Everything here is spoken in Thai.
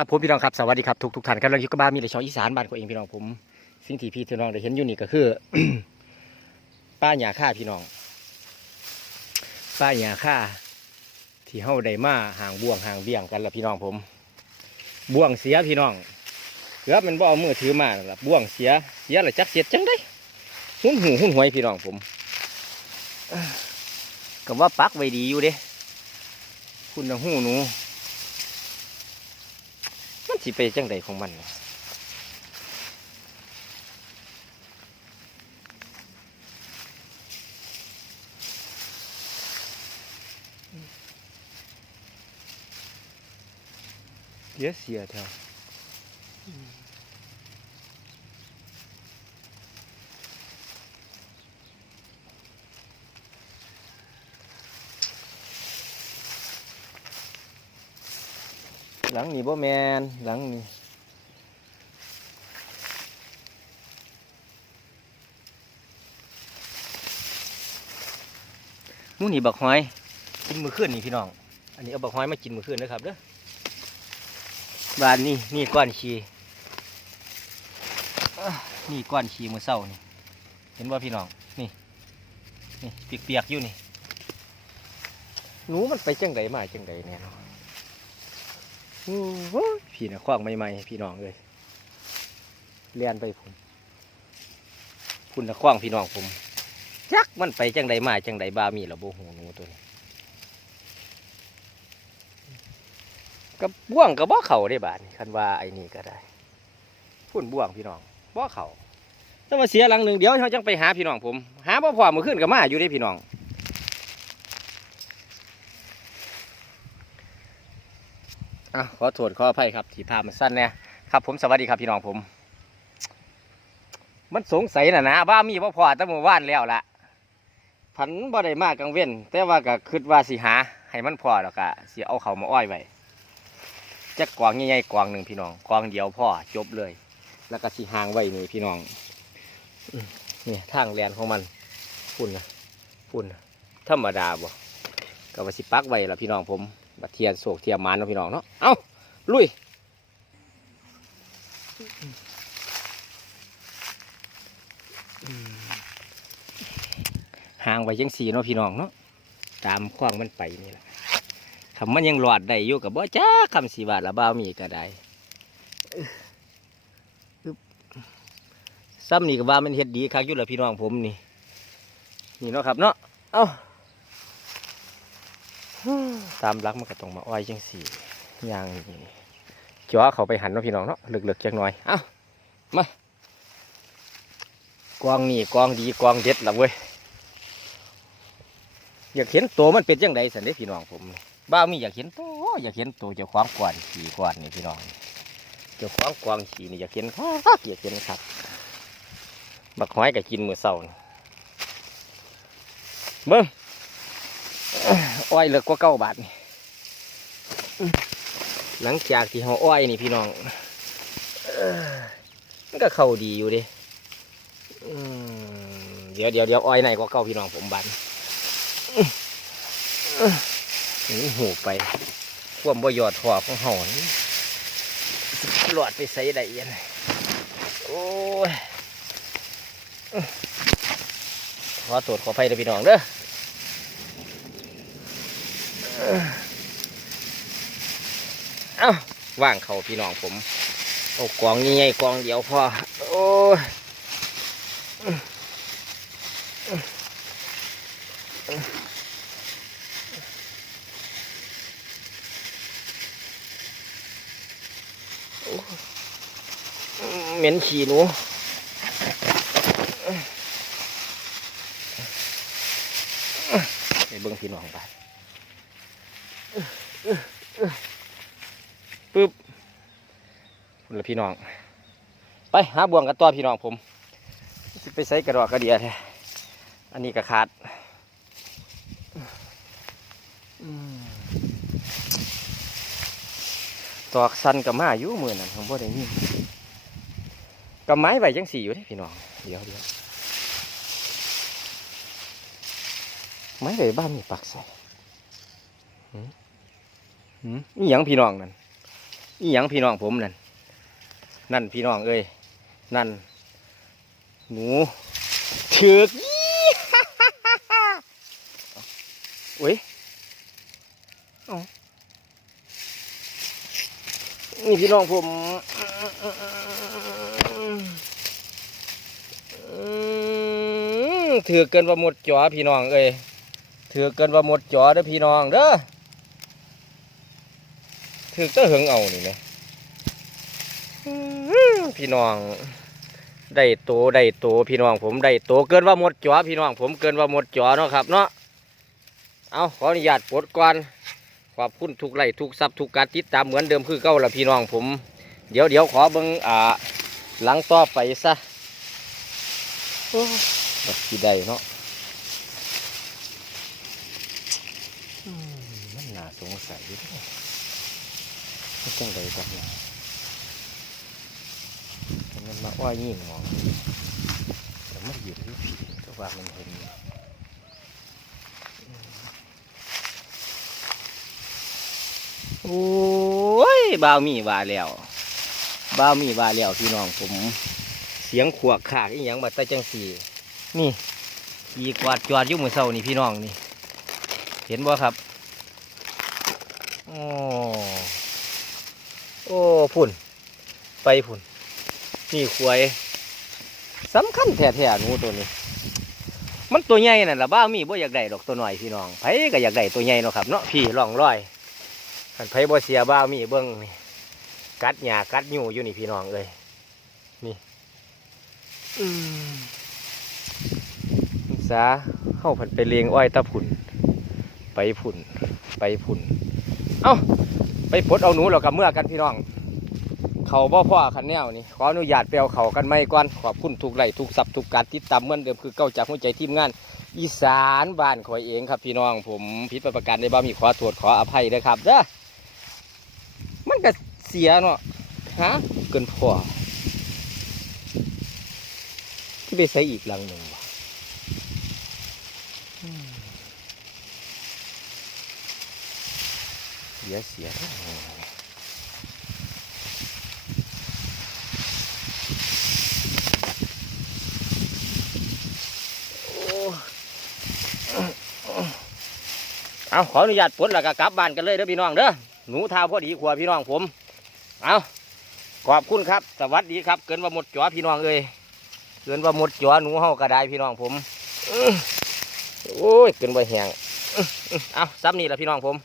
ครับผมพี่น้องครับสวัสดีครับทุกทุกท่านกำลังอยู่กับบ้านมีแต่ชาวอีสานบ้านของเองพี่น้องผม สิ่งที่พี่ที่น้องได้เห็นอยู่นี่ก็คือ ป้าหยาค่าพี่น้อง ป้าหยาค่าที่เฮาได้มาห่างบ่วงห่างเบี่ยงกันละพี่น้องผมบ่วงเสียพี่น้องเกือบมันบ่เอามือถือมาละบ่วงเสียเสียละจักเสียจังได้หุ่นหูหุ่นหวยพี่น้องผมอ้าก็ว่าปักไว้ดีอยู่เด้คุณนะหูหนู สิไปจังใดของมันเสียเสียแถว หลังนี่บ่แมนหลังนี่หมูนี่บักหอย กินมือขึ้นนี่พี่น้อง อันนี้เอาบักหอยมากินมือขึ้นนะครับเด้อบานนี่นี่ก้อนชีอะนี่ก้อนชีมือเศร้านี่ เห็นว่าพี่น้อง นี่นี่เปียกๆอยู่นี่หนูมันไปจังใดมาจังใดเนี่ยเนาะโอ้โห พี่นะคว้างใหม่ๆพี่น้องเลยเลียนไปผมคุณนะคว้างพี่น้องผมจักมันไปจังใดมาจังใดบามีหระบบหูหนูตัวนี้กับบ่วงกับบ่เข่าได้บาดนี่คันว่าไอ้นี่ก็ได้พุ่นบ่วงพี่น้องบ่เข่าแต่มาเสียหลังหนึ่งเดี๋ยวเขาจังไปหาพี่น้องผม หาบ่พอมือขึ้นกับมาอยู่ได้พี่น้อง อะขอโทษขออภัยครับที่พามันสั้นเนี่ยครับ ผมสวัสดีครับพี่น้องผม มันสงสัยนะนะว่ามีบ่พอตั้งเมื่อวานแล้วล่ะผันบ่ได้มากกลางเว้น แต่ว่าก็คิดว่าสิหา ให้มันพอแล้วก็สิเอาเขามาอ้อยไว้จักวางใหญ่ๆกวางหนึ่งพี่น้องกวางเดียวพ่อจบเลย แล้วก็สิหางไว้นี่พี่น้องนี่ทางแลนของมันพุ่นนะพุ่นธรรมดาบ่ก็ว่าสิปักไว้ละพี่น้องผม บัดเทียนโศกเทียมมันเนาะพี่น้องเนาะเอาลุยห่างไว้ยังสีเนาะพี่น้องเนาะตามขว้างมันไปนี่แหละคำมันยังหลอดได้อยู่กับบ่จ้าคำสีบาทละบ้ามีก็ได้ซ้ำนี่ก็ว่ามันเฮ็ดดีคักอยู่ละพี่น้องผมนี่นี่เนาะครับเนาะเอ้า ตามรักมันก็ต้องมาอ้อยจังสีอย่างนี้จ่อเขาไปหันเนาะพี่น้องเนาะเลือกๆจังหน่อย เอ้ามากวางนี่กวางดีกวางเด็ดละเว้ยอยากเห็นตัวมันเป็นยังไงสันเด้พี่น้องผมบ้ามีอยากเห็นตัวอยากเห็นตัวเจ้าควางกวานขี่กวานนี่พี่น้องเจ้าควางกวางขี่นี่อยากเห็นครับอยากเห็นครับบักหอยก็กินมือเศร้านี่เบิ้ง อ้อยเลิกกว่าเก้าบาทนี่หลังจากที่เขาอ้อยนี่พี่น้องเอ้อมันก็เข้าดีอยู่เดิเดี๋ยวเดี๋ยวเดี๋ยวอ้อยไหนกว่าเก้าพี่น้องผมบาทนี่หูไปความบ่ยอดถอของเห่านี่หลอดไปใส่ได้ยังไงโอ้ยขอตรวจขอไฟเด้อพี่น้องเด้อ เอ้าว่างเขาพี่น้องผมเอากองใหญ่กองเดียวพอโอ้เหม็นฉี่หนูไปเบิ่งพี่น้องไป ปึ๊บคุณละพี่น้อง ไปหาบ่วงกันต่อพี่น้องผมไปใส่กระดอกกระเดียแท้อันนี้กระขาดตอกสันกับมาอยู่มือนั่นผมบ่ได้ยินกับไม้ใบจังสีอยู่เด้พี่น้อง เดี๋ยวเดี๋ยวไม้ใบบ้านมีปักใส่ นี่ยังพี่น้องนั่นอีหยังพี่น้องผมนั่นนั่นพี่น้องเอ้ยนั่น หนูเถือกโอ้ยอ้านี่พี่น้องผมถือเกินว่าหมดจ๋อพี่น้องเอ้ยถือเกินว่าหมดจ๋อเด้อพี่น้องเด้อ ถือก็หึงเอานี่ไหมอื้อพี่น้อง ได้โตได้โตพี่น้องผมได้โตเกินว่าหมดจอพี่น้องผมเกินว่าหมดจอเนาะครับเนาะเอาขออนุญาตปลดก่อนขอบคุณทุกไลค์ทุกซับทุกการติดตามเหมือนเดิมคือเก่าละพี่น้องผม เดี๋ยวเดี๋ยวขอเบิ่งอ่า หลังต่อไปซะโอ้บักกี่ได้เนาะมันน่าสงสัยด้อมัน จังใดกันเนี่ยมันมาอ้อยยิ่งมองแต่มันอยู่ที่ผีก็ว่ามันเห็นโอ้ยบ่าวมีว่าแล้วบ่าวมีว่าแล้วพี่น้องผม เสียงขวกขากอีหยังบัดตะจังสีนี่อีกวาดจวดยุ่มือเศร้านี่พี่น้องนี่ เห็นบ่ครับโอ้ พุ่น ไปพุ่น นี่ขวยสำคัญแท้ๆหนูตัวนี้ มันตัวใหญ่นั่นละบ้ามีบ่อยากได้ดอกตัวหน่อยพี่น้องไผก็อยากได้ตัวใหญ่เนาะครับเนาะพี่ลองร้อยคันไผบ่เสียบ้ามีเบิ่งนี่กัดหญ้ากัดหยูอยู่นี่พี่น้องเอ้ยนี่อืมสาเข้าผันไปเลี้ยงอ้อยตะผุนไปผุนไปผุน เอ้าไปปลดเอาหนูแล้วกับเมื่อกันพี่น้อง เขาบ่พ่อคันแนวนี่ขออนุญาตเปลวเขากันไม่ก่อนขอบคุณทุกไลทุกซับทุกการติดตามเหมือนเดิมคือเก้าจากหัวใจทีมงาน อีสานบ้านข่อยเองครับพี่น้อง ผมผิดประการได้บ้ามีขอโทษขออภัยด้วยครับเด้อมันก็เสียเนาะฮะเกินพอที่ไปใส่อีกหลังหนึ่งวะเสียเสีย เอาขออนุญาตปลดแล้วก็กลับบ้านกันเลยเด้อพี่น้องเด้อหนูทาพอดีขวพี่น้องผม เอาขอบคุณครับ สวัสดีครับ เกินว่าหมดจอพี่น้องเอ้ยเกินว่าหมดจอหนูเฮากระไดพี่น้องผมโอ้ยเกินว่าแหงเอาซ้ำนี่แหละพี่น้องผม